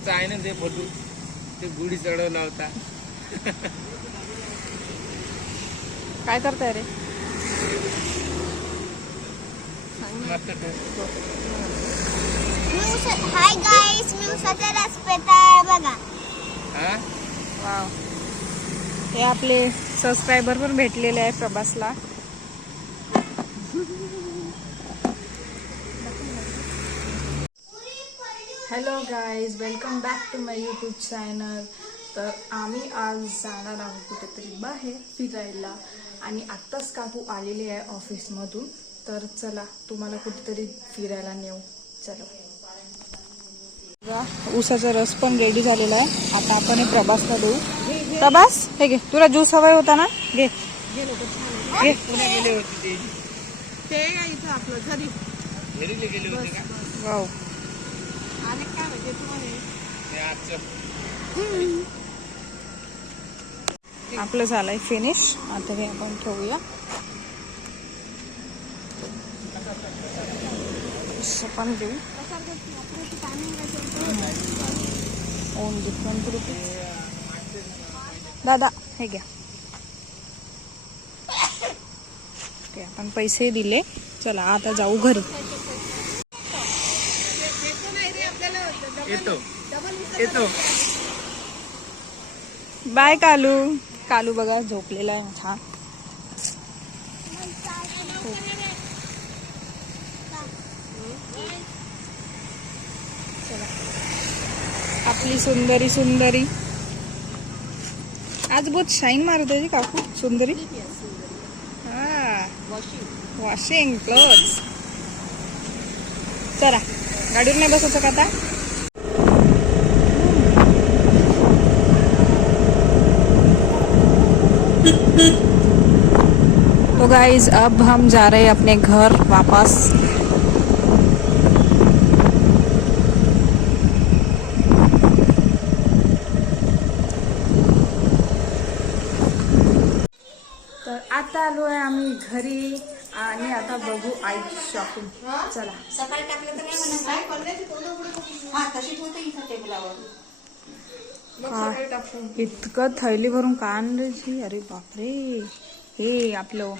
प्रभासचा आहे ना ते फोटो, ते गुढी चढवला होता. काय करताय रे? हाय गाईस, मी उसाचा रस पेताय बघा. वाव, हे आपले सबस्क्रायबर पण भेटलेले आहे प्रभासला. Hello guys, welcome back to my YouTube channel. तर आम्ही आज जाणार आहोत कुठेतरी बाहेर फिरायला आणि आत्ताच काकू आलेली आहे ऑफिसमधून. तर चला तुम्हाला कुठेतरी फिरायला नेऊ. चलो. ऊसाचा रस पण रेडी झालेला आहे. आता आपण हे प्रभासला देऊ. प्रभास, हे घे, तुला ज्यूस हवाय होता ना, घे घे. गेले होते ते इथं आपलं घरी घरी गेले होते का? वाव, आणि काय म्हणजे तुम्हाला आपलं झालंय फिनिश. आता हे आपण ठेवूया. असं पण देऊ. On different rupees. दादा, हे घ्या. ओके, आपण पैसे दिले. चला आता जाऊ घरी. येतो येतो. बाय कालू. कालू बघा झोपलेला आहे छान. चला, आपली सुंदरी सुंदरी आज बहुत शाईन मारत आहे काकू. सुंदरी, हा, वॉशिंग क्लोथ्स. चला, गाडीवर नाही बसायचं का आता? तो गाइज अब हम जा रहे हैं अपने घर वापस. तर आता आलो आहे आम्ही घरी आणि आता बघू आईची शॉपिंग. चला. सकाळी टाकलं तर नाही म्हणत हा, तशी ठेवते इथं टेबलावर. इतकं थैली भरून का आणली? अरे बापरे, हे आपलं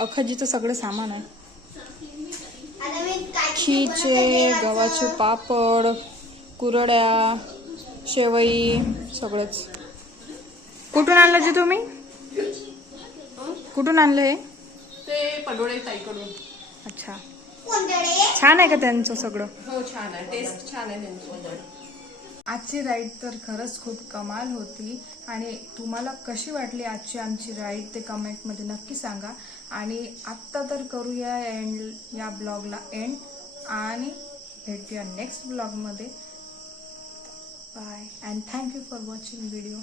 अखजीचं सगळं सामान आहे. खीचे, गव्हाचे पापड, कुरड्या, शेवई, सगळंच. कुठून आणलं जे तुम्ही? कुठून आणलं हे? ते पडोळे ताईकडून. अच्छा, छान आहे का त्यांचं सगळं? हो, छान आहे, टेस्ट छान आहे त्यांची. आजची राईड तर खरंच खूप कमाल होती. आणि तुम्हाला कशी वाटली आजची आमची राईड ते कमेंटमध्ये नक्की सांगा. आणि आत्ता तर करूया एंड, या ब्लॉगला एंड, आणि भेटूया नेक्स्ट ब्लॉगमध्ये. Bye and thank you for watching video.